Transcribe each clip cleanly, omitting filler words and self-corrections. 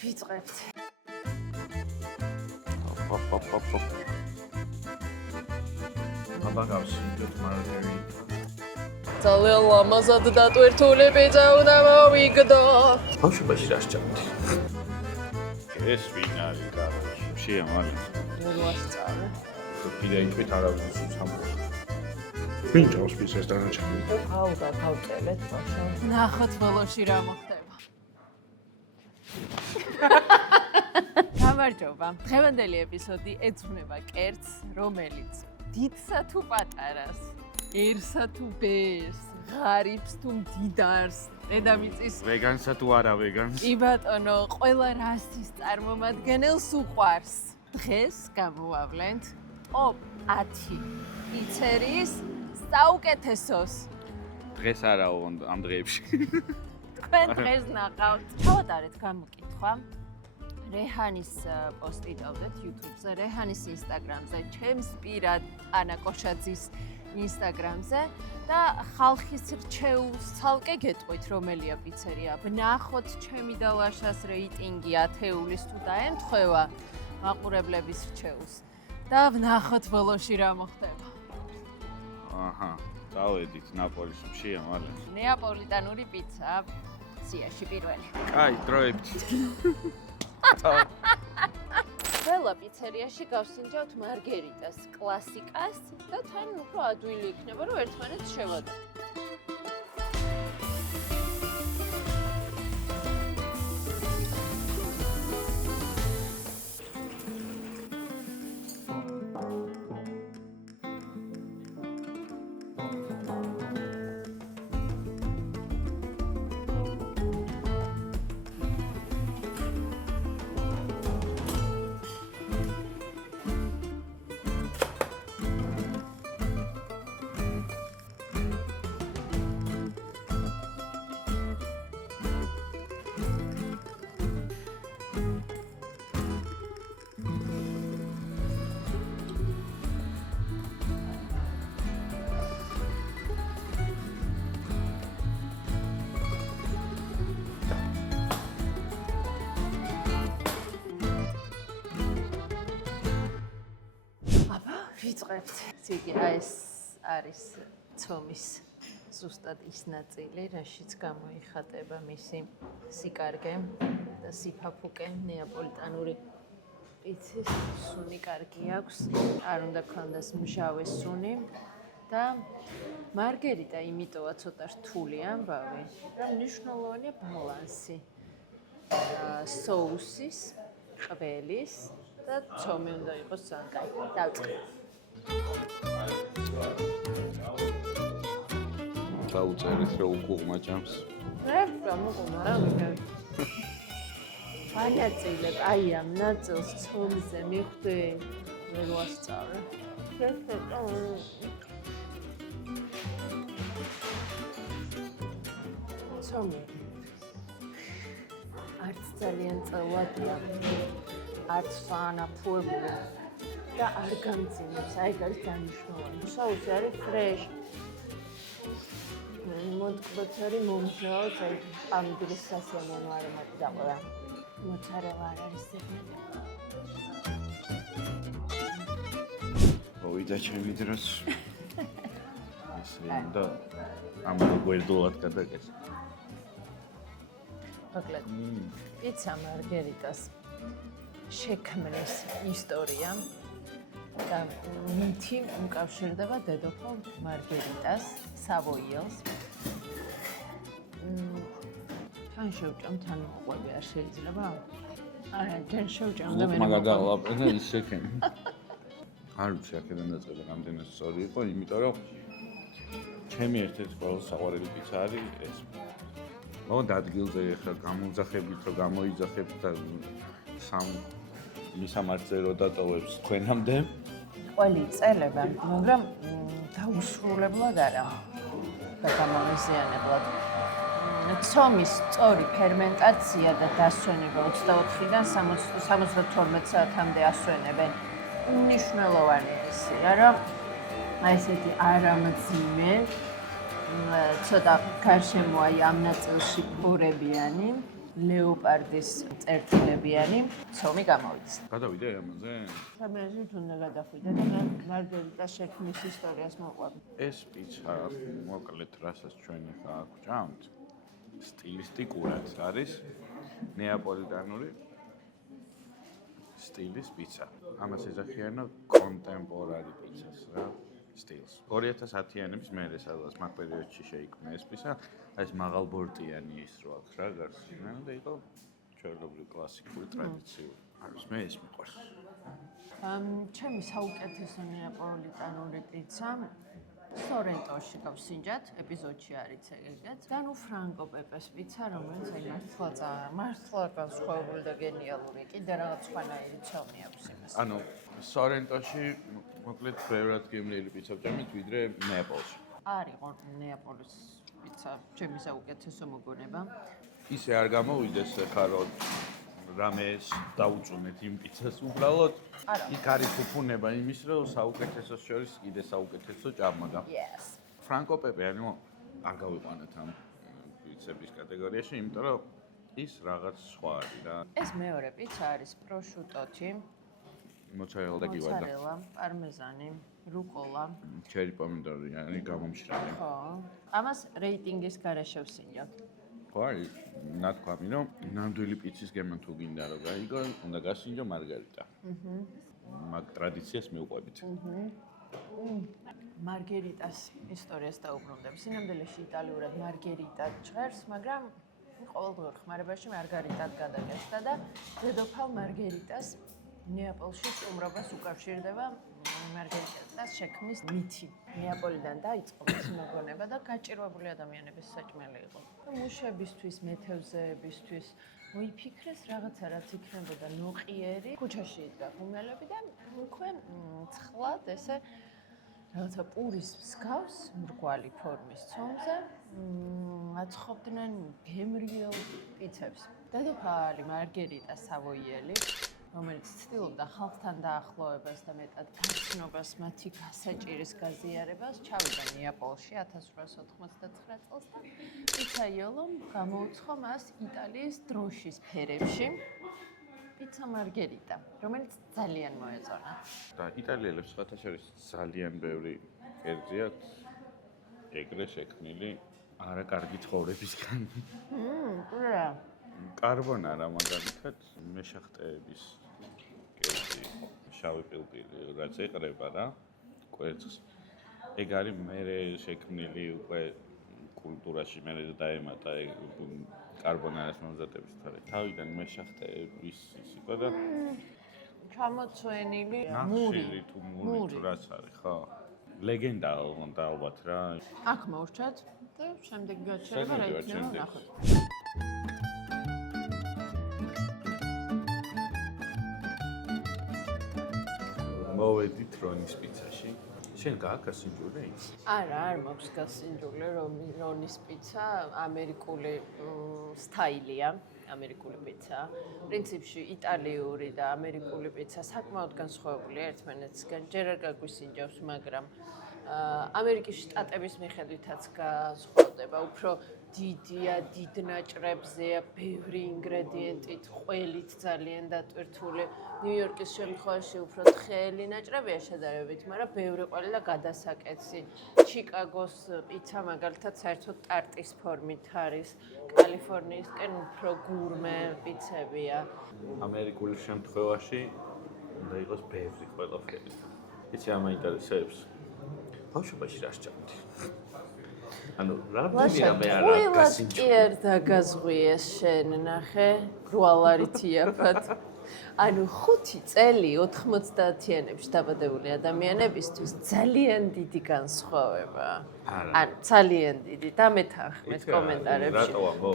ვიწყებთ. აბა გავსინდოთ მარგერიტა. ძალიან ლამაზად დატვირთული პიცა უნდა მოვიგდო. ბავშვობაში რა სჭამდი? ეს ვინ არის კაროჩი? შეამალე. ვერ ვასწავლე. კიდე იყვით არავის სამყარო. ვინ ჭამს პიცას დანარჩენი? აუდა გავწელეთ ბაშო. ნახოთ ბოლოში რა მოხდება. გამარჯობა. დღევანდელი ეპიზოდი ეძღვნება კერძს, რომელიც დიდსა თუ პატარას, ერსა თუ ბერს, ღარიბს თუ მდიდარს, დედამიწის ვეგანსა თუ არა ვეგანს? კი ბატონო, ყველა რასის წარმომადგენელს უყვარს. დღეს გამოვავლენთ ტოპ 10 პიცერიის საუკეთესოს. დღეს არაო ამ დღეებში. თქვენ დღეს ნახავთ. თავადარეთ გამოკითხვა. რეჰანის პოსტი დავდეთ YouTube-ზე, რეჰანის Instagram-ზე, ჩემს პირად ანა კოშაძის Instagram-ზე და ხალხის რჩეულს ცალკე გეტყვით რომელია პიცერია. ვნახოთ ჩემი და ლაშას რეიტინგი 10-ს თუ დაემთხვევა მაყურებლების რჩეულს და ვნახოთ ბოლოში რა მოხდება. აჰა, წავედით ნაპოლის შეამალე. ნეაპოლიტანური პიცა სიაში პირველი. კაი, დროებით. ყველა პიცერიაში გავსინჯავთ მარგერიტას კლასიკას და თან უფრო ადვილი იქნება რომ ერთმანეთს შევადოთ. ვიწყებთ. იგი ეს არის ცომის ზუსტად ის ნაწილი, რაშიც გამოიხატება მისი სიკარგე და სიფაფუკე. ნეაპოლიტანური პიცის სუნი კარგი აქვს, არ უნდა გქონდეს მჟავე სუნი და მარგერიტა იმიტოა ცოტა რთული ამბავი, რომ მნიშვნელოვანია ბალანსი соуსის, ყველის და ცომი უნდა იყოს ძალიან კაი. დავწყე. დაუწერეთ რომ უკუღმა ჭამს. გამოყომა რა ვიგავი. ანაწილებ, აი ამ ნაწილს ცომზე მიხვდი, ვერ ვასწავლე. ცომი. არც ძალიან წელვადია, არც სანაფუებული. და არ გამძიმებს, აი ეს არის დანიშნულოვანი. соуსი არის ფრეში. მოდკლოც არის მომჟავო, აი პამიდრის სასიამოვნო არომატი დაყვა. მოცარელა არ არის ზედმეტი. მოვიდა ჩემი დროს. ესე უნდა ამ გვერდულად გადაგეს. მოკლედ. პიცა მარგერიტას შექმნის ისტორია და მითი უკავშირდება დედოფალ მარგერიტას სავოიელს. თან შევჭამ, თან უყვები არ შეიძლება? არა, თან შევჭამ და მე მაგადავალაპენ და ის შექმნი. არ ვიცი აქედან დაწყება რამდენად სწორი იყო, იმიტომ რომ ჩემი ერთ-ერთი ყველაზე საყვარელი პიცა არის ეს. მოგ ადგილზე ახლა გამოძახებით რომ გამოიძახებთ და სამ მისამართზე რო დატოვებს თქვენამდე ყველი წელება, მაგრამ დაუსრულებლად არა და გამომიზიანებლად. ცომის სწორი ფერმენტაცია და დასვენება 24-დან 72 საათამდე ასვენებენ. მნიშვნელოვანი ისია, რომ აი ესეთი არამძიმე ცოტა გარშემო აი ამ ნაწილში პურებიანი ლეოპარდის წერტილებიანი ცომი გამოვიცა. გადავიდე ამაზე? სამეზე თუნდა გადახვიდე და მე მარგერიტას შექმნის ისტორიას მოყვარდა. ეს პიცა მოკლედ რასაც ჩვენი ხა გვჭამთ სტილისტიკურად არის ნეაპოლიტანური სტილის პიცა. ამას ეძახიან კონტემპორარი პიცას რა სტილს. 2010-იანების მერე სადღაც მაგ პერიოდში შეიქმნა ეს პიცა, ეს მაღალბორტიანი ის რო აქვს რა გარსინა და იყო ჩვეულებრივი კლასიკური ტრადიციული. არის მე ეს მიყვარს. ჩემი საუკეთესო ნეაპოლიტანური პიცა სორენტოში გავსინჯათ, ეპიზოდში არის ეგეც. და ნუ ფრანკო პეპეს პიცა, რომელიც აი მართლა განსხვავებული და გენიალური, კიდე რაღაც სხვანაირი ცომი აქვს იმას. ანუ სორენტოში მოკლედ ბევრად გემრიელი პიცა ვჭამით, ვიდრე ნეაპოლში. არის ნეაპოლის პიცა, ჩემი საუკეთესო მოგონება. ისე არ გამოვიდეს ხა რომ რამეს დაუწუნეთ იმ პიცას უბრალოდ იქ არის უფუნება იმის რომ საუკეთესოს შორის კიდე საუკეთესო ჭამოდა. Yes. ფრანკო პეპე ანუ არ გავიყვანეთ ამ პიცების კატეგორიაში, იმიტომ რომ ის რაღაც სხვა არის რა. ეს მეორე პიცა არის პროშუტოთი, მოცარელა და გივარდა. მოცარელა, პარმეზანი, რუკოლა. ჩერი პომიდორი არის გამომშრალი. ხო. ამას რეიტინგის გარეშე ვსინჯავთ. ხო არის ნათქვამი რომ ნამდვილი პიცის გემო თუ გინდა რომ გაიგო, უნდა გასინჯო მარგარიტა. მაგ ტრადიციას მიუყვებით. მარგერიტას ისტორიას დაუბრუნდები. სინამდვილეში იტალიურად მარგერიტა ჭღერს, მაგრამ ყოველდღიურ ხმარებაში მარგარიტად გადაკეთდა და დედოფალ მარგერიტას ნეაპოლში სტუმრობას უკავშირდება მარგერიტას შექმნის მითი. ნეაპოლიდან დაიწყო მისი მოგონება და გაჭირვებული ადამიანების საჭმელი იყო. მუშებისთვის, მეთევზეებისთვის მოიფიქრეს რაღაცა რაც იქნებოდა ნოყიერი, ქუჩაში იდგა ხუმელები და უკვე ცხლად ესე რაღაცა პურის მსგავს მრგვალი ფორმის ცომზე აცხობდნენ გემრიელ პიცებს. დედოფალი მარგერიტა სავოიელი, რომელიც ცდილობდა ხალხთან დაახლოებას და მეტად გაცნობას მათი გასაჭირის გაზიარებას, ჩავიდა ნეაპოლში 1899 წელს და პიცაიოლომ გამოუცხო მას იტალიის დროშის ფერებში პიცა მარგერიტა, რომელიც ძალიან მოეწონა. და იტალიელებს სხვათა შორის ძალიან ბევრი კერძი აქვს ეგრე შექმნილი არაკარგი ცხოვრებისგან. რა? კარბონარა მაგალითად მეშახტეების კერძი, შავი პილპილი რაც ეყრება რა კვერცხს. ეგ არის მერე შექმნილი უკვე კულტურაში მერე დაემატა ეგ კარბონარას მომზადების თორე თავიდან მეშახტეების ის იყო და ჩამოცვენილი მური თუ რაც არის ხო ლეგენდა და ალბათ რა აქ მოვრჩათ და შემდეგ გაჩერება რა იქნება ნახოთ. მოვედით რონის პიცაში. შენ გააქვს სინჯულე? არა, არ მაქვს გასინჯული, რომ რონის პიცა ამერიკული სტაილია, ამერიკული პიცა. პრინციპში იტალიური და ამერიკული პიცა საკმაოდ განსხვავებულია ერთმანეთისგან. ჯერ არ გაგვისინჯავს, მაგრამ ამერიკის შტატების მიხედვითაც განსხვავდება. უფრო დიდია, დიდ ნაჭრებზეა, ბევრი ინგრედიენტით, ყველით ძალიან დატვირთული. ნიუ-იორკის შემთხვევაში უფრო თხელი ნაჭრებია შედარებით, მაგრამ ბევრი ყველი და გადასაკეთსი. ჩიკაგოს პიცა მაგალითად საერთოდ ტარტის ფორმით არის. კალიფორნიისკენ უფრო გურმე პიცებია. ამერიკული შემთხვევაში უნდა იყოს ბევრი ყველაფერი. იცი რა მაინტერესებს? ბავშვობაში რა სჭამდი? ანუ რამდენი ამე არა გასინჯული. კი არ დაგაზღვიეს შენ ნახე, რუალარით იაფად. ანუ 5 წელი 90-იანებში დაბადებული ადამიანებისთვის ძალიან დიდი განსხვავება. ანუ ძალიან დიდი. დამეთანხმეთ კომენტარებში.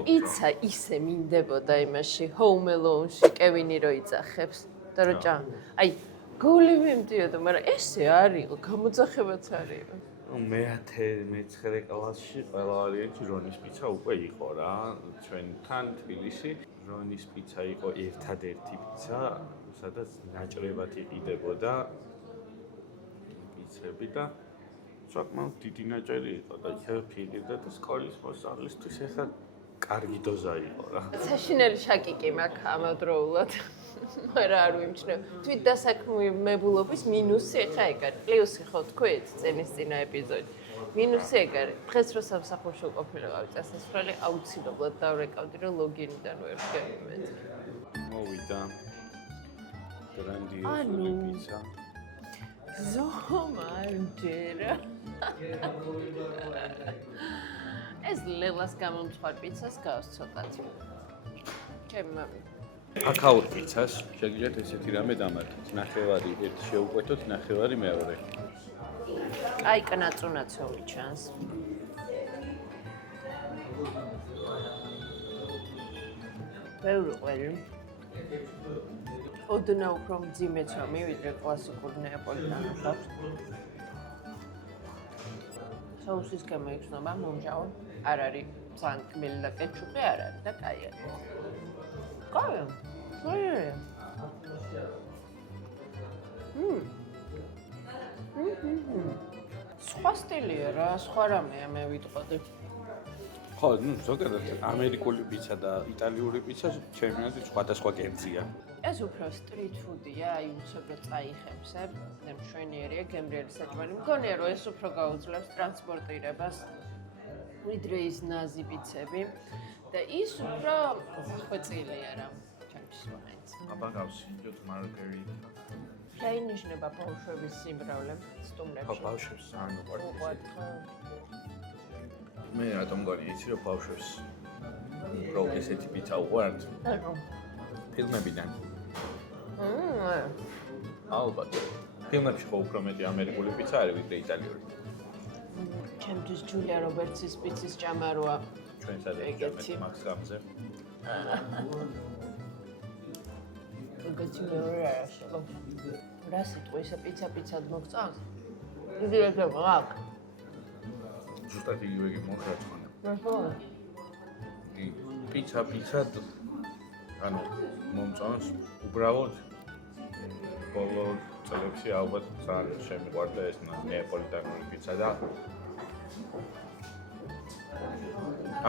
პიცა ისე მინდებოდა იმაში Home Alone-ში კევინი რო იძახებს. და რო ჭამ. აი, გული მიმდიოდა, მაგრამ ესე არისო, გამოძახებაც არისო. მე-19 კლასში ყველა ვარიანტი რონის პიცა უკვე იყო რა. ჩვენთან თბილისში რონის პიცა იყო ერთადერთი პიცა, სადაც ნაჭრებად იყიდებოდა პიცები და საკმაოდ დიდი ნაჭერი იყო და ისევ ფიქრობდა და სკოლის მოსავლისთვის ეხლა კარგი დოზა იყო რა. საშინელი შაკიკი მაქვს ამავდროულად. მაგრამ არ ვიმჩნევ. თვით დასაქმებულობის მინუსი ეხა ეგ არის. პლუსი ხო თქვით წენის წინა ეპიზოდში. მინუსი ეგ არის. დღეს რო სამსახურში ვყოფილიყავი წასასვლელი აუცილებლად დავრეკავდი რომ ლოგინიდან ვერ შევიმეც. მოვიდა. გრანდიოზული პიცა. ზომა ჯერა. ეს ლელას გამომწვარ პიცას გავს ცოტათ. ჩემ აკაუთ პიცას შეგიძლიათ ესეთი რამე დამატოთ. ნახევარი ერთი შეუკვეთოთ, ნახევარი მეორე. აი კნაწუნაცოვი ჩანს. ბევრი ყველი. ოდნავ უფრო მძიმეც რომ მივიდრე კლასიკურ ნეაპოლიტანოს აქვს. საუსისკენ მეიქნება მომჟავო. არ არის ძალიან კმელი და კეჩუპი არ არის და კაი არის. კაი. კაი. სხვა სტილია რა, სხვა რამეა მე ვიტყოდი. ხო, ნუ ზოგადად ამერიკული პიცა და იტალიური პიცა ჩემნაირად სხვადასხვა კერძია. ეს უფრო სტრიტ ფუდია, აი უცებრო წაიხებსებ, და მშვენიერია, გემრიელი საჭმელი. მგონია რომ ეს უფრო გაუძლებს ტრანსპორტირებას ვიდრე ის ნაზი პიცები და ის უფრო ხვეწილია რა, ჩემთვის მაინც. აბა გავსინჯოთ მარგერიტა. შეინიშნება ბავშვების სიმრავლე სტუმრებში. ხო, ბავშვებს ძალიან უყვართ. უყვართ. მე რატომ მგონი იცი რომ ბავშვებს რო ესეთი პიცა უყვართ? ანუ ფილმებიდან. ალბათ. ფილმებში ხო უფრო მეტი ამერიკული პიცა არის ვიდრე იტალიური. ჩემთვის ჯულია რობერტსის პიცის ჭამაროა. ჩვენ სადაც მაქს გამზე. ეგეთი მეორე არა შეგო. რა სიტყვა ისა პიცად მოგწონს? იდეა მაქვს. ზუსტად იგივე გიმოხრა თქვენ. ნახო. პიცა ანუ მომწონს უბრალოდ ბოლო წლებში ალბათ ძალიან შემიყვარდა ეს ნეაპოლიტანური პიცა და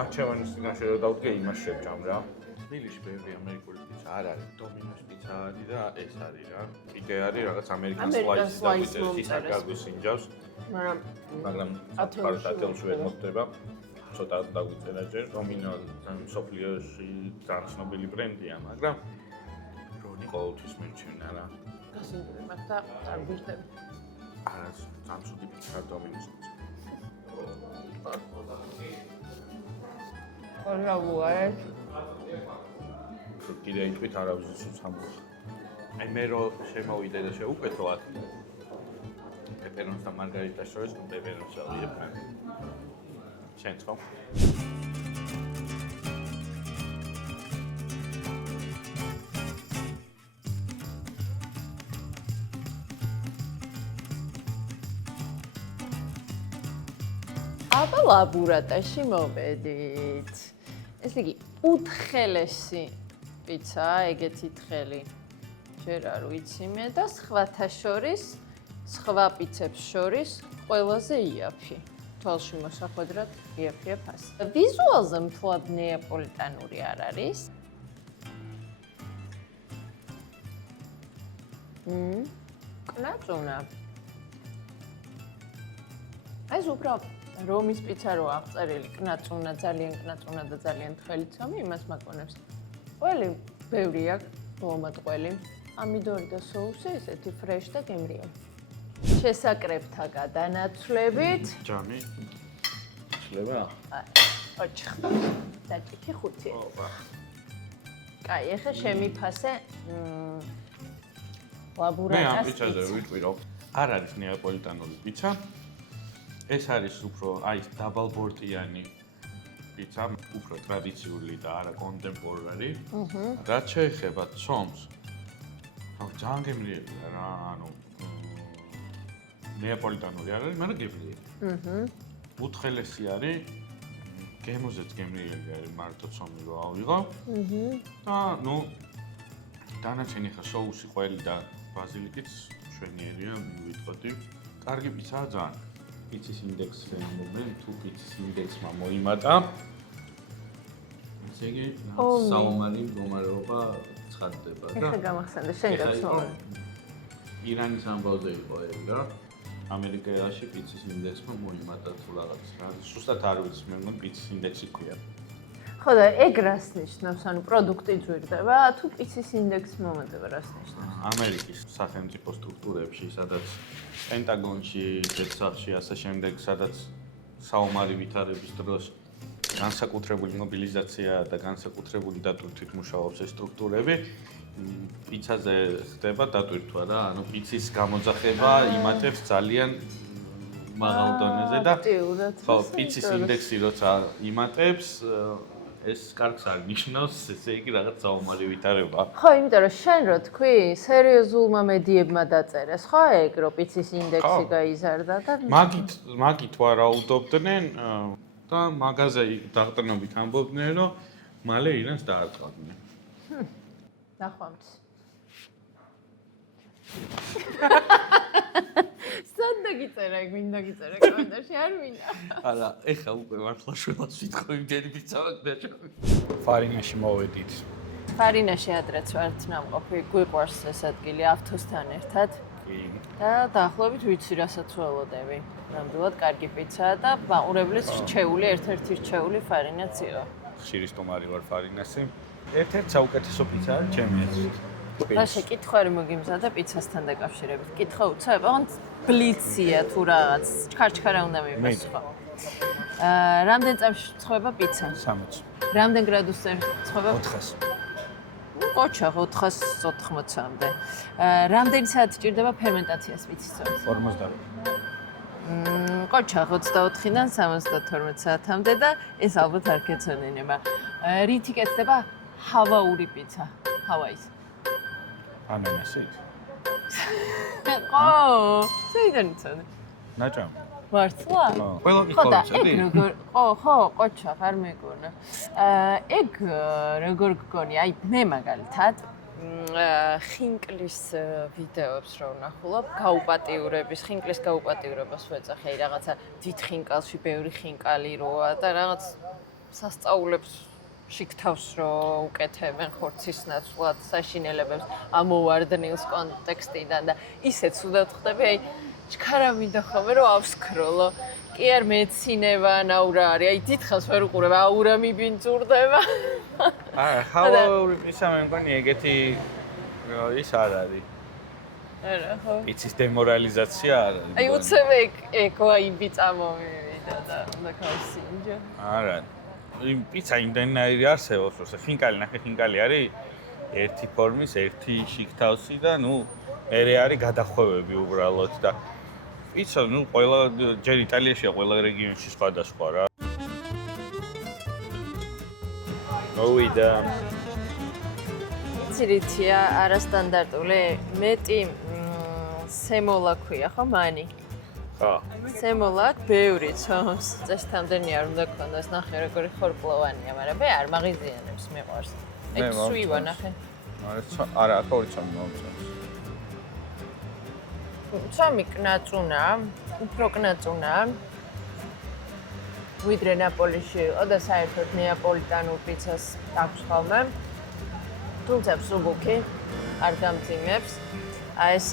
არჩევანის წინაშე რომ დავდგე იმას შევჭამ რა. თბილისში ბევრი ამერიკული პიცა არ არის. დომინოს პიცა არის და ეს არის რა. კიდე არის რაღაც ამერიკან სლაისი და ის გაგუსინჯავს. მაგრამ ათეულში ვერ მოხდება. ცოტა დაგვიწერა ჯერ. დომინო სოფლიოში ძალიან ცნობილი ბრენდია, მაგრამ რონი ყოველთვის მერჩევნა რა. გასინჯული მაგ და წარგვირდები. არა, ძალიან ცუდი პიცა დომინოს. რა ვუარეთ? კიდე იტყვით არავის უცამბოს. აი მე რო შემოვიდე და შევუკეთო აქ. პეპერონს და მარგარიტას შორის პეპერონს ავიებ მე. შენ ხო? აბა ლაბურატაში მოვედით. ეს იგი უთხელესი პიცაა, ეგეთი თხელი. ჯერ არ ვიცი მე და სხვათა შორის, სხვა პიცებს შორის ყველაზე იაფი. თვალში მოსახვედრად იაფია ფასი. ვიზუალზე მთლად ნეაპოლიტანური არ არის. კნაწუნა. ეს უბრალოდ რომის პიცა რო აღწერილი, კნაწუნა, ძალიან კნაწუნა და ძალიან თხელი ცომი, იმას მაგონებს. ყველი ბევრი აქვს, ლომატყველი. ამიდორი და соуსი ესეთი ფრეშ და გემრიელი. შესაკრებთა გადანაცვლებით. ჯამი. შეიძლება? ოჩხა. დაკითი 5. ოპა. კაი, ახლა შემიფასე მე ლაბურატას. ამ პიცაზე ვიტყვი რომ არ არის ნეაპოლიტანური პიცა. ეს არის უფრო აი დაბალბორტიანი პიცა, უფრო ტრადიციული და არა კონტემპორარი. რაც შეეხება ცომს, ძალიან გემრიელია რა, ანუ ნეაპოლიტანური არ არის, მაგრამ გემრიელი. უთხელესი არის, გემოზეც გემრიელი არის, მარტო ცომი რო ავიღო. და ნუ დანარჩენი ხა соуსი ყველი და ბაზილიკიც შვენიერია, მივიტყოდი. კარგი პიცაა ძალიან. პიცის ინდექსზე მომენ თუ პიცის ინდექსმა მოიმატა. ესე იგი საომარი მდგომარეობა ცხადდება და ეხლა გამახსენდა შენ გაცნობა. ირანის ამბავზე იყო ეგ რა. ამერიკაში პიცის ინდექსმა მოიმატა თუ რაღაც რა. სუსტად არ ვიცი, მე მგონი პიცის ინდექსი ქვია. ხო და ეგ რას ნიშნავს? ანუ პროდუქტი ძვირდება, თუ პიცის ინდექსი მომატება რას ნიშნავს? ამერიკის სახელმწიფო სტრუქტურებში, სადაც პენტაგონში, ჯეცახში, ასე შემდეგ, სადაც საომარი ვითარების დროს განსაკუთრებული მობილიზაცია და განსაკუთრებული დატვირთვით მუშაობს ეს სტრუქტურები, პიცაზე ხდება დატვირთვა რა, ანუ პიცის გამოძახება იმატებს ძალიან მაღალ დონეზე და ხო, პიცის ინდექსი როცა იმატებს, ეს კარგს არ ნიშნავს, ესე იგი რაღაც საომარი ვითარება. ხო, იმიტომ რომ შენ რო თქვი, სერიოზულმა მედიებმა დაწერეს, ხო, ეგ რო პიცის ინდექსი გაიზარდა და მაგით ვარაუდობდნენ და მაღაზე დაყრდნობით ამბობდნენ, რომ მალე ირანს დაარტყამდნენ. ნახვამთ. სანდა გიწერა, მინდა გიწერა კომენტარში, არ მინდა. არა, ეხა უკვე მართლა შველას ვიტყვი იმდენი პიცა მაგდაჭა. ფარინაში მოვედით. ფარინაში ადრეც ვართ ნამყოფი, გვიყვარს ეს ადგილი ავთოსთან ერთად. კი. და დაახლოებით ვიცი, რასაც ველოდები. ნამდვილად კარგი პიცაა და მაყურებლის რჩეული, ერთ-ერთი რჩეული ფარინაც იყო. ხშირი სტომარი ვარ ფარინასი. ერთ-ერთი საუკეთესო პიცა არის ჩემი აზრით. და შეკითხვარი მოგიმზადა პიცასთან დაკავშირებით. კითხვა უცებ, ოღონდ ბლიცია თუ რაღაც, ჩქარ-ჩქარა უნდა მივიყვეს ხო. რამდენ წამში ცხება პიცა? 60. რამდენ გრადუსზე ცხება? 400. ყოჩა 480-მდე. რამდენი საათი ჭირდება ფერმენტაციას პიცის წონას? 50. ყოჩა 24-დან 72 საათამდე და ეს ალბათ არ გეცოდინება. რით იკეთდება ჰავაური პიცა? ჰავაის. ანანასით. ყო, საიდან იცოდი? ნაჭამი. მართლა? ყველა ხო და გიხვალისები? ეგ როგორ ხო, ყოჩა არ მეგონა. ეგ როგორ გგონი? აი მე მაგალითად ხინკლის ვიდეოებს რო ვნახულობ, გაუპატიურების, ხინკლის გაუპატიურებას ვეძახი, აი რაღაცა დიდ ხინკალში ბევრი ხინკალი როა და რაღაც სასწაულებს შიგთავს რო უკეთებენ ხორცის ნაცვლად საშინელებებს ამოვარდნილს კონტექსტიდან და ისეც უდად ხდები, აი ჩქარა მინდა ხოლმე რომ ავსქროლო. კი არ მეცინება ნაურა არის, აი დიდხანს ვერ უყურებ, აურა მიბინძურდება. ჰავაური პიცა მე მგონი ეგეთი ის არ არის. არა, ხო. პიცის დემორალიზაცია არ არის. აი უცებ ეგ ვაიბი წამოვიდა და უნდა გავსინჯო. არა. იმ პიცა იმდენაირი არსებობს, რომ ხინკალი ნახე ხინკალი არის ერთი ფორმის, ერთი შიგთავსი და ნუ მერე არის გადახვევები უბრალოდ და პიცა ნუ ყველა ჯერ იტალიაშია ყველა რეგიონში სხვადასხვა რა. მოვიდა. იცი რითია არასტანდარტული, მეტი სემოლა ქვია ხო მანი? ხო. სემოლა ბევრი ცომს, წესთამდენი არ უნდა გქონდეს, ნახე როგორი ხორკლოვანია, მაგრამ მე არ მაღიზიანებს მიყვარს. ეგ სვივა ნახე. არა, აქ ორი წამი მომწონს. ცომი კნაწუნა, უფრო კნაწუნა. ვიდრე ნაპოლიში იყო და საერთოდ ნეაპოლიტანურ პიცას აქვს ხოლმე. თუმცა მსუბუქი არ გამძიმებს. აი ეს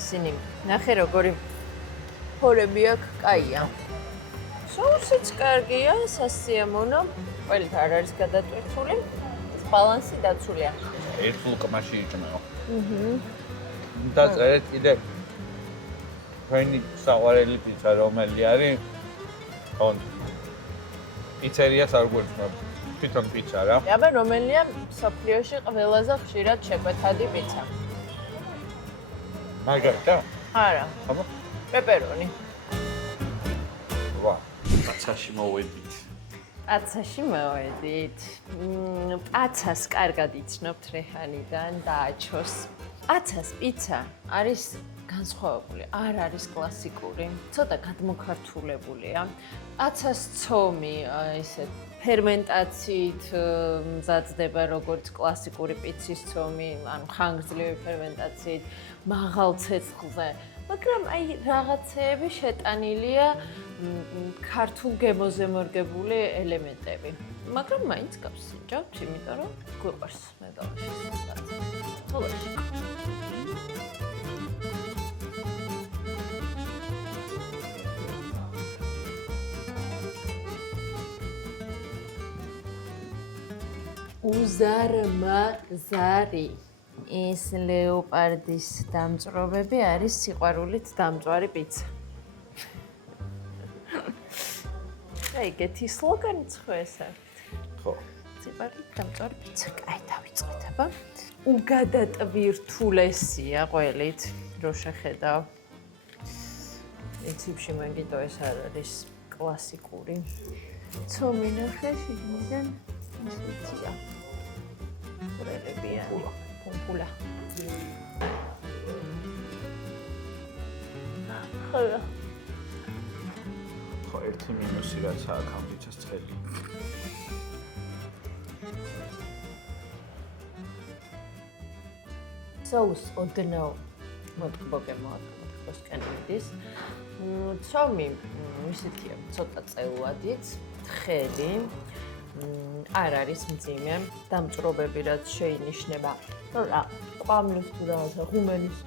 ისინი ნახე როგორი ფორები აქვს, კაია. სოუსიც კარგია, სასიამოვნო. ყველით არ არის გადატვირთული. ბალანსი დაცულია. ერთ ლუკმაში იჭმეო. დაწერეთ კიდე ჩვენი საყვარელი პიცა რომელი არის? ხო. პიცერიას არ გვერდს თვითონ პიცა რა. აბა რომელია სოფლიოში ყველაზე ხშირად შეკვეთადი პიცა? მარგარიტა? არა. აბა პეპერონი. ვა. პაცაში მოვედით. პაცაში მოვედით. პაცას კარგად იცნობთ რეჰანიდან და აჩოს. პაცას პიცა არის განსხვავებული, არ არის კლასიკური, ცოტა გადმოქართულებულია. პაცას ცომი ისეთ ფერმენტაციით მზადდება როგორც კლასიკური პიცის ცომი, ანუ ხანგრძლივი ფერმენტაციით, მაღალ ცეცხლზე. მაგრამ აი რაღაცეები შეტანილია ქართულ გემოზე მორგებული ელემენტები. მაგრამ მაინც გავსინჯავთ, იმიტომ რომ გვიყვარს მეგალაში. თოლაში. უზარმაზარი. ეს ლეოპარდის დამწვრობები არის სიყვარულით დამწვარი პიცა. ეგეთი სლოგანიც ხო ეს არის? ხო. სიყვარულით დამწვარი პიცა. კაი, დავიწყეთ, აბა. უგადატვირთულესია ყველით, რო შეხედავ. პრინციპში მაგიტო ეს არ არის კლასიკური. ცომი ნახე შიგნიდან ისეთია. ურელებია. პუმპულა. ხოლო ხო, ერთი მინუსი რაც აქვს ამ პიცას ცხელი. соус ოდნავ მოთბოგე მოთბოს კანიდის. ცომი ისეთია, ცოტა წელვადიც, თხელი. არ არის მძიმე, დამწვრობები რაც შეინიშნება. რა, ყვამლის თუ რაღაცა ღუმელის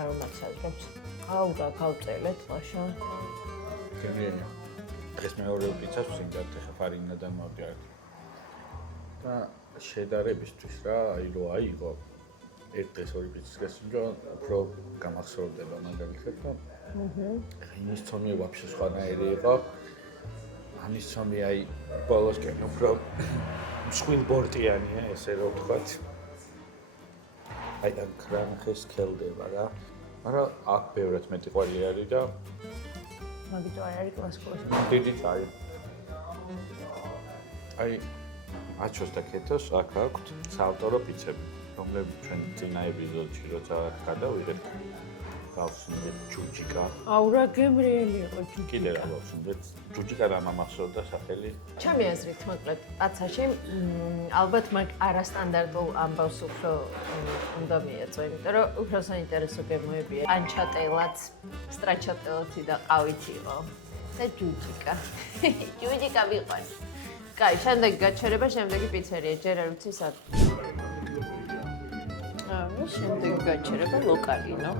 არომატს აძლევს. გავწელეთ ლაშა. გემრიელი. დღეს მეორე პიცას ვსინდათ ხა ფარინადან მოვდიართ. და შედარებისთვის რა, აი რო აიღო ერთ დღეს ორი პიცის გასინჯვა, უფრო გამახსოვდება მაგალითად და იმის ცომი ვაფშე სხვანაირი იყო. ამის ცომი აი ბოლოსკენ უფრო მსხვილბორტიანია, ესე რომ ვთქვათ. აი ამ კრანხეს ქელდება რა. მაგრამ აქ ბევრად მეტი ყველი არის და მაგიტო არ არის კლასიკური. დიდი წარი. აი აჩოს და კეთოს აქ აქვთ საავტორო პიცები, რომლებიც ჩვენ წინა ეპიზოდში როცა გადავიღეთ გავსინდეთ ჯუჯიკა. აუ რა გემრიელი იყო ჯუჯიკა. კიდე რა გავსინდეთ ჯუჯიკა და მამახსოვდა სახელი. ჩემი აზრით, მოკლედ, აცაში ალბათ მაგ არასტანდარტულ ამბავს უფრო უნდა მიეწო, იმიტომ რომ უფრო საინტერესო გემოებია. ანჩატელაც, სტრაჩატელაცი და ყავით იყო. და ჯუჯიკა. ჯუჯიკა მიყვარს. კაი, შემდეგი გაჩერება, შემდეგი პიცერია, ჯერ არ ვიცი სად. შემდეგი გაჩერება ლოკალინო.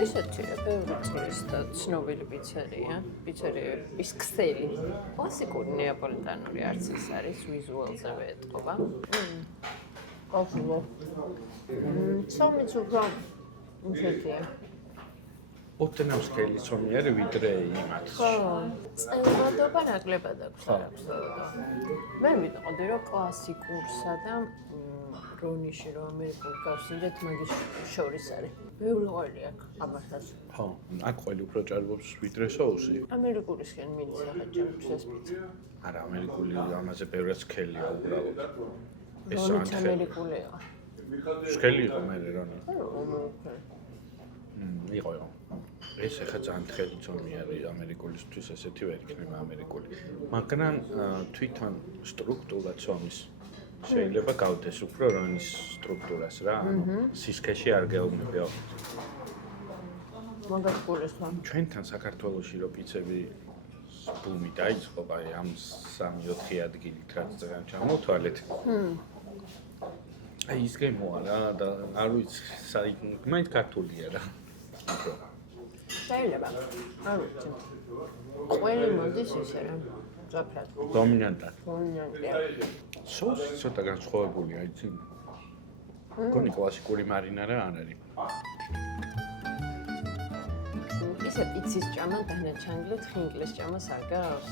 ესეთია, ბევრი წლის და ცნობილი პიცერია. პიცერიების ქსელი. კლასიკური ნეაპოლიტანური არც ის არის, ვიზუალზე ვეტყობა. ყავშულო. ცომიც უფრო ისეთია. ოდნავ სქელი ცომი არის ვიდრე იმათ. ხო, წელვადობა ნაკლებად აქვს absolუტურად. მე ვიტყოდი რომ კლასიკურსა და რონიში რომ ამერიკულ გავსინჯეთ მაგის შორის არის. ბევრი ყველი აქვს ამასაც. ხო, აქ ყველი უფრო ჭარბობს ვიდრე სოუსი. ამერიკულისკენ მიდის ახლა ჩემთვის ეს პიცა. არა, ამერიკული ამაზე ბევრად სქელია უბრალოდ. ეს რონიც ამერიკულია. სქელი იყო მე რონი. იყო. იყო. ეს ახლა ძალიან თხელი ცომი არის ამერიკულისთვის, ესეთი ვერ იქნება ამერიკული. მაგრამ თვითონ სტრუქტურა ცომის შეიძლება გავდეს უფრო რონის სტრუქტურას რა, სისქეში არ გეუბნებიო. მაგას გულისხმობ. ჩვენთან საქართველოში რო პიცები ბუმი დაიწყო, აი ამ 3-4 ადგილით რაც ძალიან ჩამოთვალეთ. აი ის გემოა რა და არ ვიცი, მაინც ქართულია რა. შეიძლება. არ ვიცი. ყველი მოდის ისე რა. ზაფრად. დომინანტად. დომინანტია. სოუსი ცოტა განსხვავებულია, იცი? გონი კლასიკური მარინარა არ არის. ისე პიცის ჭამა დანაჩანგლით, ხინკლის ჭამას არ გავს?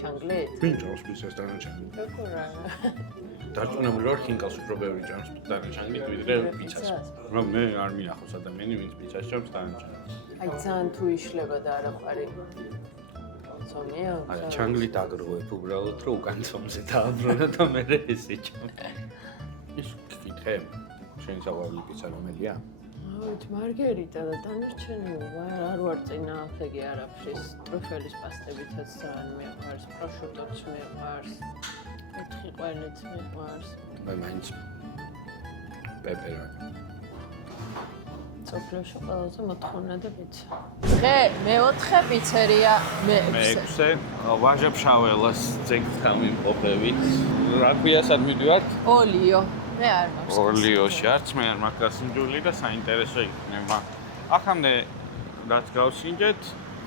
ჩანგლით? ვინ ჭამს პიცას დანაჩანგლით? როგორ არა? დარწმუნებული ვარ, ხინკალს უფრო ბევრი ჭამს დანაჩანგლით ვიდრე პიცას. რომ მე არ მინახავს ადამიანი, ვინც პიცას ჭამს დანაჩანგლით. აი ძალიან თუ იშლება და არ აყარი. ცომია? აი ჩანგლით აგროვებ უბრალოდ რომ უკან ცომზე დააბრუნა და მე ესე ჭამ. ის კითხე, შენ საყვარელი პიცა რომელია? აუთ მარგერიტა და დანარჩენი არ ვარ წინააღმდეგი არაფრის. ტრუფელის პასტებითაც ძალიან მიყვარს, პროშუტოც მიყვარს, ოთხი ყველიც მიყვარს. მე მაინც პეპერონი. მსოფლიოში ყველაზე მოთხოვნადი პიცა. დღე მე-4 პიცერია მე-6. მე-6-ე ვაჟა-ფშაველას ძეგლთან ვიმყოფებით. რა ქვია სად მივდივართ? ოლიო. მე არ მაქვს. ორლიოში არც მე არ მაქვს გასინჯული და საინტერესო იქნება. ახამდე რაც გავსინჯეთ,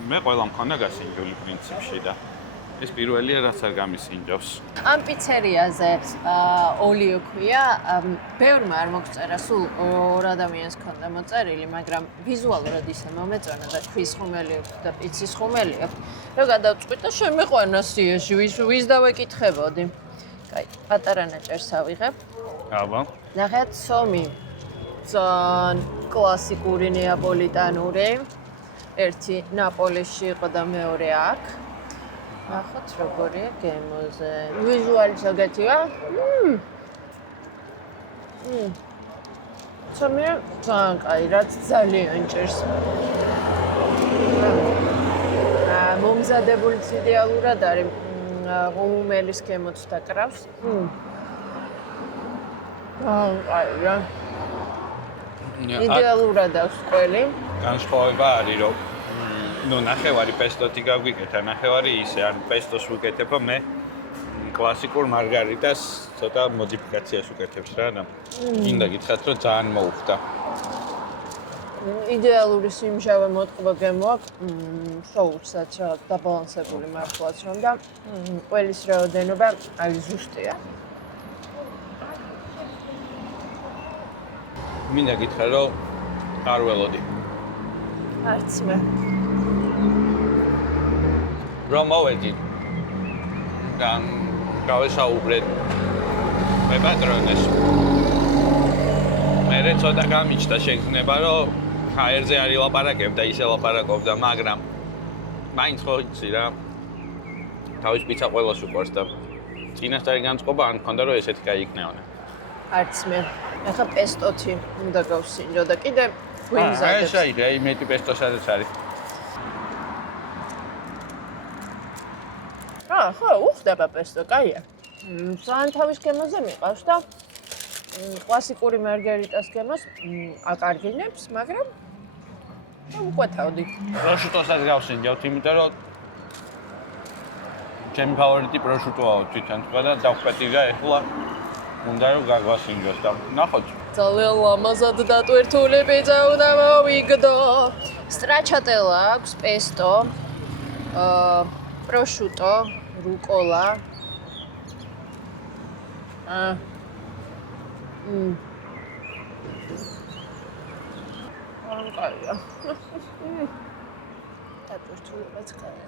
მე ყველა მქონდა გასინჯული პრინციპში და ეს პირველია რაც არ გამისინჯავს. ამ პიცერიაზე ოლიო ქვია, ბევრმა არ მოგწერა, სულ 2 ადამიანს ქონდა მოწერილი, მაგრამ ვიზუალურად ისე მომეწონა და ქვის ხუმელი აქვს და პიცის ხუმელი აქვს. რა გადავწყვიტე და შემიყვანა სიაში, ვის დავეკითხებოდი. კაი, პატარა ნაჭერს ავიღებ. აბა. ნახეთ, სომი. ძალიან კლასიკური ნეაპოლიტანური. ერთი ნაპოლიში იყო და მეორე აქ. ნახოთ როგორია გემოზე. ვიზუალი ზოგადია. სომი ძალიან კაი, რაც ძალიან ჭირს. მომზადებულიც იდეალურად არის. ღუმელის გემოც დაკრავს. აი რა. იდეალურად აქვს ყველი. განსხვავება არის რომ ნახევარი პესტოთი გაგვიკეთა, ნახევარი ისე, ან პესტოს ვიკეთებ, მე კლასიკურ მარგარიტას ცოტა მოდიფიკაციას ვიკეთებს რა და გინდა გითხრათ რომ ძალიან მოუხდა. იდეალური სიმჟავე მოტყვა გემო აქვს, სოუსაც რაღაც დაბალანსებული მართლაც რომ და ყველის რაოდენობა არის ზუსტია. მინდა გითხრა რომ არ ველოდი. არც მე. რომ მოვედი და გავესაუბრეთ მე პატრონეს. მე ცოტა გამიჩნდა შეგრძნება რომ ჰაერზე არ ილაპარაკებ და ისე ლაპარაკობდა, მაგრამ მაინც ხო იცი რა. თავის პიცა ყველას უყვარს და წინასწარი განწყობა არ მქონდა რომ ესეთი კაი იქნეოდა. არც მე. ახლა პესტოთი უნდა გავსინჯო და კიდე გვიმზადებს. აი შე, აი მეტი პესტო სადაც არის. ხო, უხდება პესტო, კაია. ძალიან თავის გემოზე მიყავს და კლასიკური მარგარიტას გემოს აკარგინებს, მაგრამ უყვეთავდი. პროშუტოსაც გავსინჯავთ, იმიტომ რომ ჩემი ფავორიტი პროშუტოა თვითონ თქვა და დავხვეწიგა ეხლა უნდა რომ გაგვასინჯოს და ნახოთ. ძალიან ლამაზად დატვირთული პიცა უნდა მოვიგდო. სტრაჩატელა აქვს, პესტო, პროშუტო, რუკოლა. კაია. დატვირთულებაც კაია.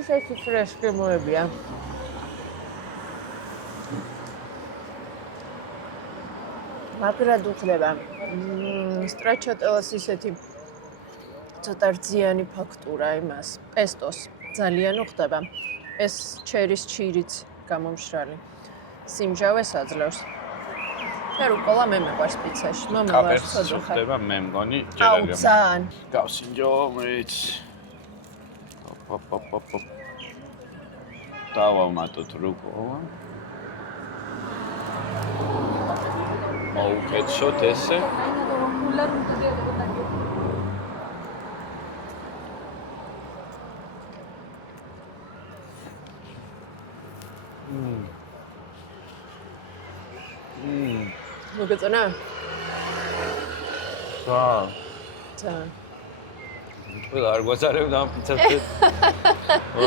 ისეთი ფრეშ გემოებია. მაგრად უხდება. სტრაჩატელას ისეთი ცოტა რძიანი ფაქტურა იმას, პესტოს ძალიან უხდება. ეს ჩერის ჩირიც გამომშრალი. სიმჟავეს აძლევს. და რუკოლა მე მეყვარს პიცაში. მომავარს ცოდუხარ. ხდება მე მგონი აუ, ძალიან. გავსინჯო მეც. დავამატოთ რუკოლა. მოვუკეთოთ ესე. მოგეწონა? ძალიან. ყველა არ გვაწარებდა ამ პიცაზე.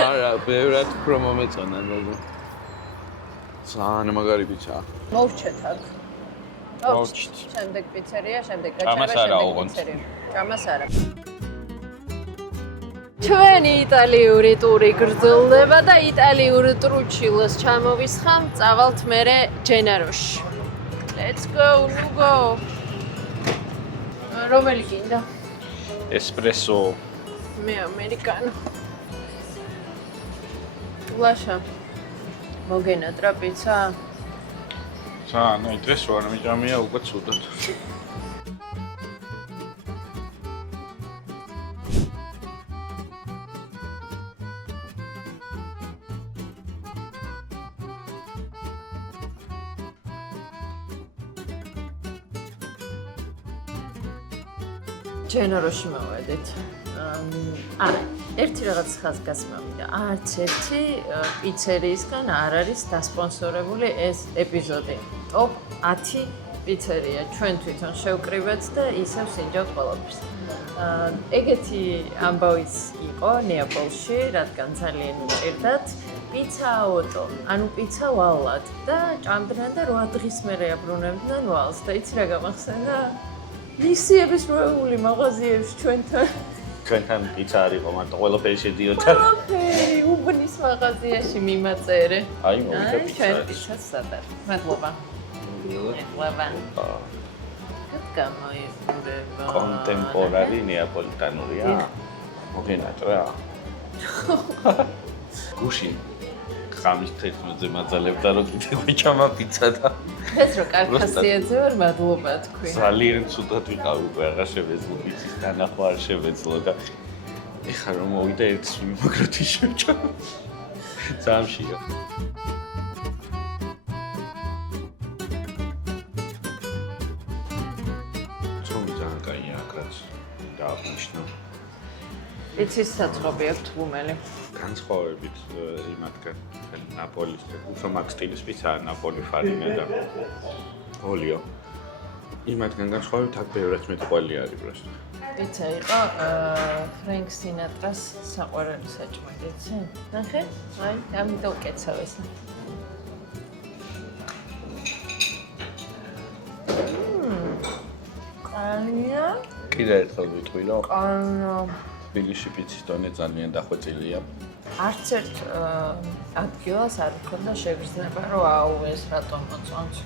არა, ბევრად უფრო მომეწონა როგორ. ძალიან მაგარი პიცაა. მოვჩეთ აქ. მოვჩით. შემდეგ პიცერია, შემდეგ ჭამას გაჩერება, არა შემდეგ ოღონდ. პიცერია. ჭამას არა. ჩვენი იტალიური ტური გრძელდება და იტალიურ ტრუჩილოს ჩამოვისხამ, წავალთ მერე ჯენაროში. Let's go, Lugo. რომელი გინდა? ესპრესო. მე ამერიკანო. ლაშა. მოგენატრა პიცა? ძალიან, დღეს ვარ მიჭამია უკვე ცუდად. ჯენეროში მოვედით. არა, ერთი რაღაც ხაზგასმა მინდა. არც ერთი პიცერიისგან არ არის დასპონსორებული ეს ეპიზოდი. ტოპ 10 პიცერია ჩვენ თვითონ შევკრივეთ და ისევ სინჯავთ ყველაფერს. ეგეთი ამბავიც იყო ნეაპოლში, რადგან ძალიან უჭირდათ პიცა აუტო, ანუ პიცა ვალად და ჭამდნენ და 8 დღის მერე აბრუნებდნენ ვალს და იცი რა გამახსენდა? ლისიების როეული მაღაზიებში ჩვენთან პიცა არ იყო, მაგრამ ყველაფერი შედიოდა. ყველაფერი უბნის მაღაზიაში მიმაწერე. აი, მოვიდა პიცა. ჩვენ პიცას სადარ. მადლობა. მადლობა. გამოიყურება. კონტემპორარი ნეაპოლიტანურია. მოგენატრა. გუში ხამის 11-ზე მაძალებდა რომ კიდე გვიჭამა პიცა და ეს რო კარგ ხასიათზე ვარ, მადლობა თქვი. ძალიან ცუდად ვიყავ უკვე აღარ შევეძლო პიცის განახვა არ შევეძლო და ეხლა რომ მოვიდა ერთ სიმაგროთი შევჭამ. ძალიან შია. ძალიან კაია აკრაც დააღნიშნა. იცის საწყობი აქვს ღუმელი. განსხვავებით იმათგან ნაპოლის უფრო მაგ სტილის პიცაა ნაპოლი ფარინა და ოლიო. იმათგან განსხვავებით აქ ბევრად მეტი ყველი არის პროსტო. პიცა იყო ფრენკ სინატრას საყვარელი საჭმელი, იცი? ნახე? აი, ამიტომ ვკეცავ ეს. კანია? კიდე ერთხელ ვიტყვი რომ კანია. თბილისში პიცის დონე ძალიან დახვეწილია. არც ერთ ადგილას არ მქონდა შეგრძნება, რომ აუ ეს რატომ მოწონს.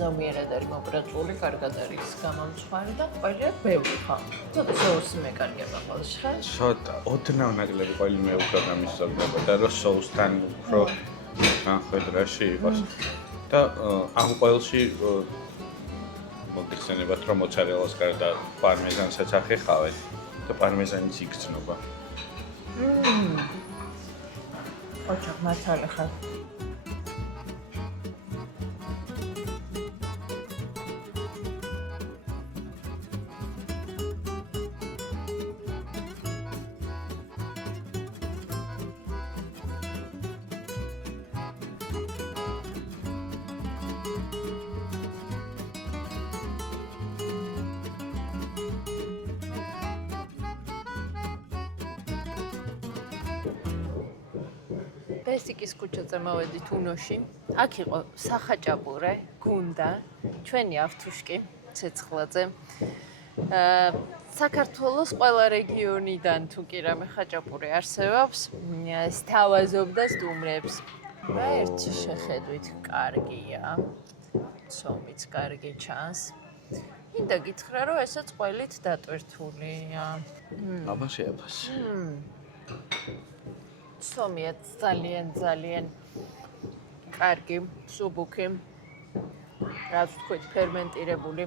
ზომიერად არის მოპრაწული, კარგად არის გამომწვარი და ყველია ბევრი ხო? ცოტა სოუსი მეკარგება ყველში ხარ? ცოტა, ოდნავ ნაკლები ყველი მე უფრო გამისწორდება და რომ სოუსთან უფრო განხედრაში იყოს. და ამ ყველში მოგიხსენებათ რომ მოცარელას გარდა პარმეზანსაც ახეხავენ. და პარმეზანის იგრძნობა. ოჩახ მართალი ხარ. ბესიკის ქუჩაზე მოვედით უნოში. აქ იყო სახაჭაპურე, გუნდა, ჩვენი ავთუშკი ცეცხლაძე. საქართველოს ყველა რეგიონიდან თუ კი რამე ხაჭაპური არსებობს, სთავაზობდა სტუმრებს. და ერთი შეხედვით კარგია. ცომიც კარგი ჩანს. მინდა გითხრა, რომ ესაც ყველით დატვირთულია. აბა შეაფასე. ცომია ძალიან კარგი, სუბუქი. რაც ვთქვით, ფერმენტირებული.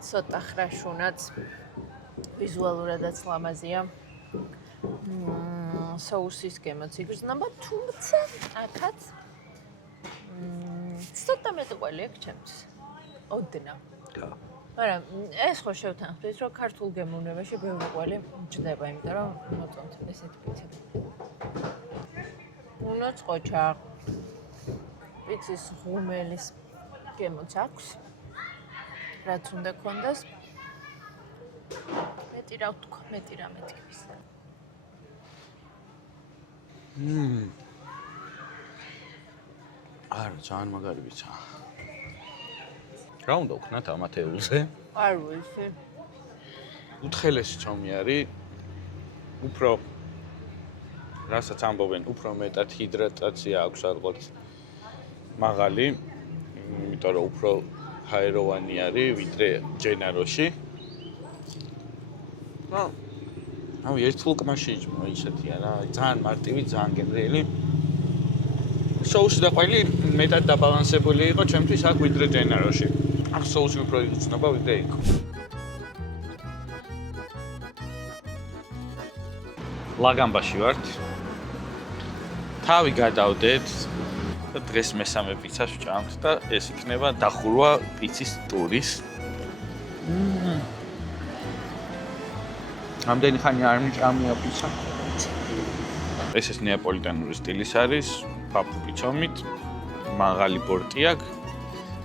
ცოტა ხრაშუნაც ვიზუალურადაც ლამაზია. соусის გემოც იგრძნობა, თუმცა აქაც ცოტა მეტი ყველი აქვს ჩემთვის. ოდნავ. და მაგრამ ეს ხო შევთანხმდით, რომ ქართულ გემოვნებაში ბევრი ყველი ჯდება, იმიტომ რომ მოწონთ ესეთი პიცები. უნოც ყოჩა. პიცის ღუმელის გემოც აქვს. რაც უნდა გქონდეს. მეტი რა ვთქვა, მეტი რა მეთქვის. არა, ძალიან მაგარი პიცა. რა უნდა ვქნათ ამ ათეულზე? არ ვიცი. უთხელესი ცომი არის. უფრო რასაც ამბობენ, უფრო მეტად ჰიდრატაცია აქვს ალბათ მაღალი, იმიტომ რომ უფრო ჰაეროვანი არის, ვიდრე ჯენაროში. აუ, ერთ ფულკმაში ისეთია რა, ძალიან მარტივი, ძალიან გემრიელი. соуს და ყველი მეტად დაბალანსებული იყო ჩემთვის აქ ვიდრე ჯენაროში. აქ соуსი უფრო იგრძნობა ვიდრე იქ. ლაგამბაში ვართ. თავი გადავდეთ და დღეს მესამე პიცას ვჭამთ და ეს იქნება დახურვა პიცის ტურის. ამდენი ხანი არ მიჭამია პიცა. ეს ნეაპოლიტანური სტილის არის, ფაფუ პიცომით, მაღალი ბორტი აქვს,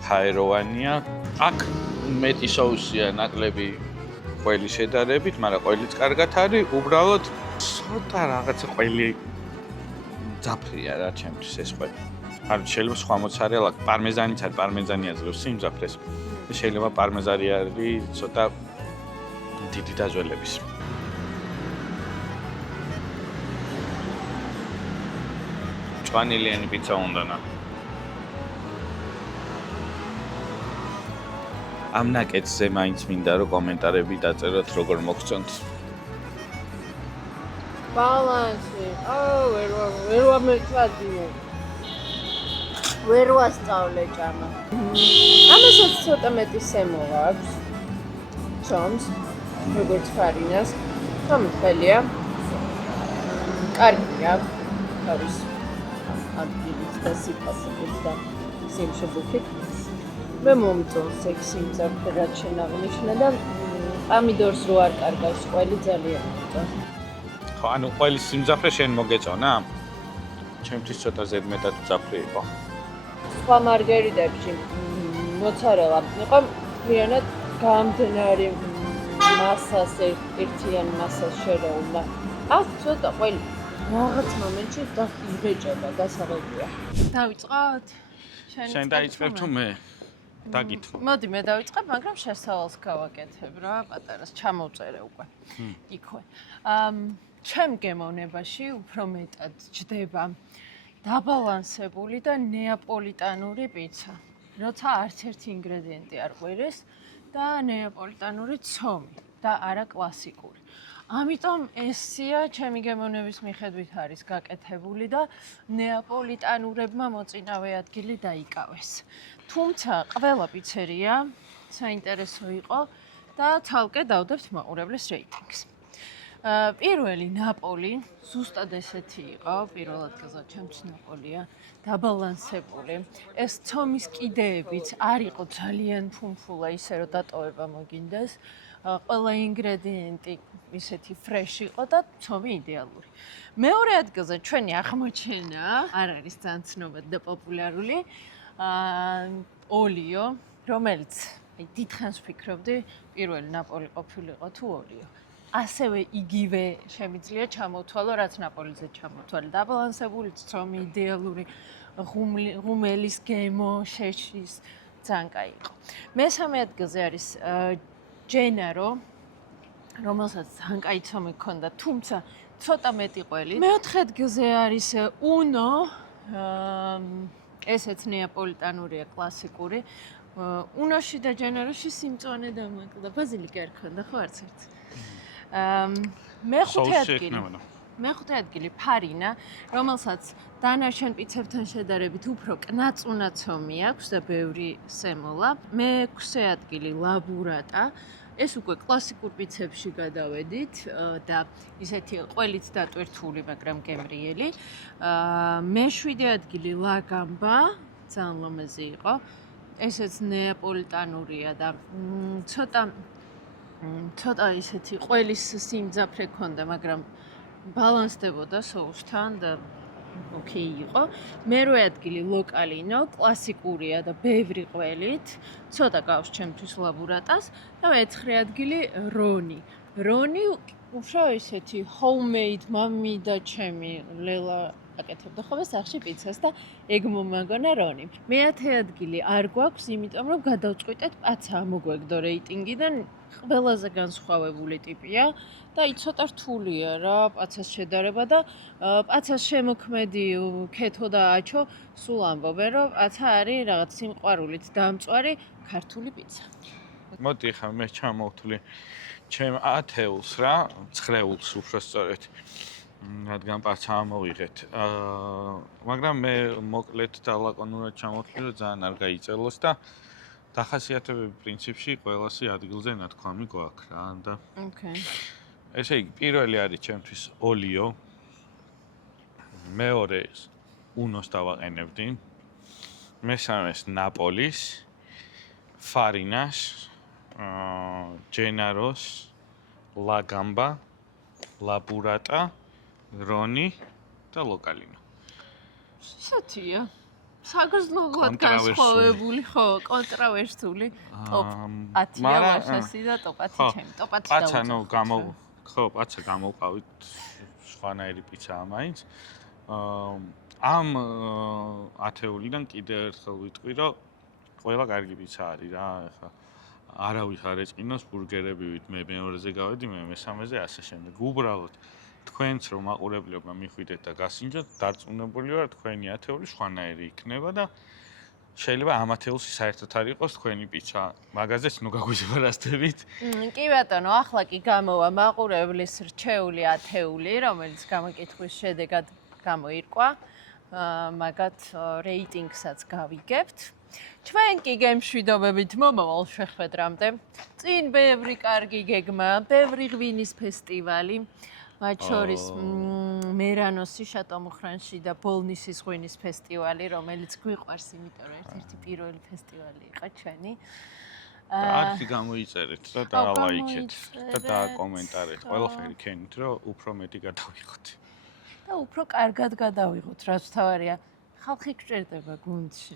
ჰაეროვანია. აქ მეტი соუსია, ნაკლები ყველი შედარებით, მაგრამ ყველიც კარგად არის, უბრალოდ ცოტა რაღაცა ყველი ძაფრია რა ჩემთვის ეს ყველი. არ შეიძლება სხვა მოცარელა, პარმეზანიც არის, პარმეზანი აძლევს სიმძაფრეს. შეიძლება პარმეზანი არის ცოტა დიდი დაზველების. ვანილიანი პიცა უნდანა. ამ ნაკეთზე მაინც მინდა რომ კომენტარები დაწეროთ როგორ მოგწონთ. ბალანსი. ვერ ვამეწვადიო. ვერ ვასწავლე ჭამა. ამასაც ცოტა მეტი სემოლა აქვს. ჩომს, როგორც ფარინას. გამთხელია. კარგია. არის ადგილით და სიფასით და სიმშობლით. მე მომწონს ეგ სიმძაფრე რაც შენ აღნიშნე და პამიდორს რო არ კარგავს ყველი ძალიან მომწონს. ხო, ანუ ყველი სიმძაფრე შენ მოგეწონა? ჩემთვის ცოტა ზედმეტად ძაფრი იყო. სხვა მარგერიტებში მოცარელა იყო მთლიანად გამდნარი მასას ერთიან მასას შერეულა. აქ ცოტა ყველი რაღაც მომენტში იღეჭება, დასაღებია. დავიწყოთ? შენ დაიწყებ თუ მე? დაგითხრა. მოდი მე დავიწყებ, მაგრამ შესავალს გავაკეთებ რა, პატარას ჩამოვწერე უკვე. იქვე. ჩემ გემოვნებაში უფრო მეტად ჯდება დაბალანსებული და ნეაპოლიტანური პიცა. როცა არც ერთი ინგრედიენტი არ ყვირის და ნეაპოლიტანური ცომი და არა კლასიკური. ამიტომ ესია ჩემი გემოვნების მიხედვით არის გაკეთებული და ნეაპოლიტანურებმა მოწინავე ადგილი დაიკავეს. თუმცა ყველა პიცერია საინტერესო იყო და ცალკე დავდებთ მაყურებლის რეიტინგს. პირველი ნაპოლი ზუსტად ესეთი იყო, პირველ ადგილზე ჩემთვის ნაპოლია, დაბალანსებული. ეს ცომის კიდეებიც არ იყო ძალიან ფუმფულა, ისე რომ დატოვება მოგინდეს. ყველა ინგრედიენტი ისეთი ფრეში იყო და ცომი იდეალური. მეორე ადგილზე ჩვენი აღმოჩენა არ არის ძალიან ცნობილი და პოპულარული. ოლიო, რომელიც დიდხანს ვფიქრობდი, პირველი ნაპოლი ყოფილიყო თუ ოლიო. ასევე იგივე შემიძლია ჩამოვთვალო, რაც ნაპოლიზე ჩამოვთვალე. დაბალანსებული ცომი, იდეალური ღუმელის გემო, შეშის ძალიან კაი იყო. მესამე ადგილზე არის ჯენარო, რომელსაც ძალიან კაი ცომი ჰქონდა, თუმცა ცოტა მეტი ყველი. მეოთხე ადგილზე არის უნო, ესეც ნეაპოლიტანურია, კლასიკური. უნოში და ჯენაროში სიმწვანე დამაკლდა. ბაზილიკი არ ქონდა, ხო არც ერთ. მეხუთე ადგილი ფარინა, რომელსაც დანარჩენ პიცებთან შედარებით უფრო კნაწუნა ცომი აქვს და ბევრი სემოლა. მეექვსე ადგილი ლაბურატა. ეს უკვე კლასიკურ პიცებში გადავედით და ისეთი ყველით დატვირთული, მაგრამ გემრიელი. მეშვიდე ადგილი ლაგამბა, ძალიან ლომეზი იყო. ესეც ნეაპოლიტანურია და ცოტა ისეთი ყველის სიმძაფრე ქონდა, მაგრამ ბალანსდებოდა соусთან და ოკეი იყო. მერვე ადგილი ლოკალინო, კლასიკურია და ბევრი ყველით, ცოტა გავს ჩემთვის ლაბურატას და მეცხრე ადგილი რონი. რონი უფრო ისეთი homemade მამი და ჩემი ლელა აკეთებდა ხოლმე სახში პიცას და ეგ მომაგონა რონი. მეათე ადგილი არ გვაქვს, იმიტომ რომ გადავწყვიტეთ პაცა ამოგვეგდო რეიტინგიდან. ყველაზე განსხვავებული ტიპია და ცოტა რთულია რა პაცას შედარება და პაცას შემოქმედი ქეთო და აჩო სულ ამბობენ რომ პაცა არის რაღაც სიმყვარულით დამწვარი ქართული პიცა. მოდი ხა მე ჩამოვთვლი ჩემ ათეულს რა, 9-ს უფრო სწორედ. რადგან პაცა ამოვიღეთ. მაგრამ მე მოკლედ და ლაკონურად ჩამოვთვლი რომ ძალიან არ გაიწელოს და დახასიათებები პრინციპში ყველასი ადგილზე ნათქვამი გვაქვს რა და ოკეი. ესე იგი პირველი არის ჩემთვის ოლიო. მეორეს უნოს დავაყენებდი. მესამეს ნაპოლის, ფარინას, ჯენაროს, ლა გამბა, ლა ბურატა, რონი და ლოკალინო. შეთია. საგრძნობლად კონტრავერსული. განსხვავებული, ხო, კონტრავერსული. ტოპ 10 ლაშასი და ტოპ 10 ჩემი. ტოპ 10 პაცა, ნუ დავუწყო. ხო, პაცა გამოვყავით სხვანაირი პიცაა მაინც. ამ 10-ულიდან კიდევ ერთხელ ვიტყვი, რომ ყველა კარგი პიცა არის რა, ეხლა არავის არ ეწყინოს ბურგერები, მე მეორეზე გავედი, მე მესამეზე ასე შემდეგ. უბრალოდ თქვენც რომ მაყურებლებმა მიხვიდეთ და გასინჯოთ, დარწმუნებული ვარ, თქვენი 10-ული სხვანაირი იქნება და შეიძლება ამ 10-ულში საერთოდ არ იყოს თქვენი პიცა. მაგაზეც ნუ გაგვიზარდებით. კი ბატონო, ახლა კი გამოვა მაყურებლის რჩეული 10-ული, რომელიც გამოკითხვის შედეგად გამოირკვა. მაგათ რეიტინგსაც გავიგებთ. ჩვენ კი გემშვიდობებით მომავალ შეხვედრამდე. წინ ბევრი კარგი გეგმა, ბევრი ღვინის ფესტივალი. მათ შორის მერანოსი შატომუხრანში და ბოლნისის ღვინის ფესტივალი, რომელიც გვიყვარს, იმიტომ რომ ერთ-ერთი პირველი ფესტივალი იყო ჩვენი. არქი გამოიწერეთ და დაალაიქეთ და დააკომენტარეთ. ყველაფერი ქენით, რომ უფრო მეტი გადავიღოთ. და უფრო კარგად გადავიღოთ, რაც თავარია. ხალხი გჭირდება გუნდში.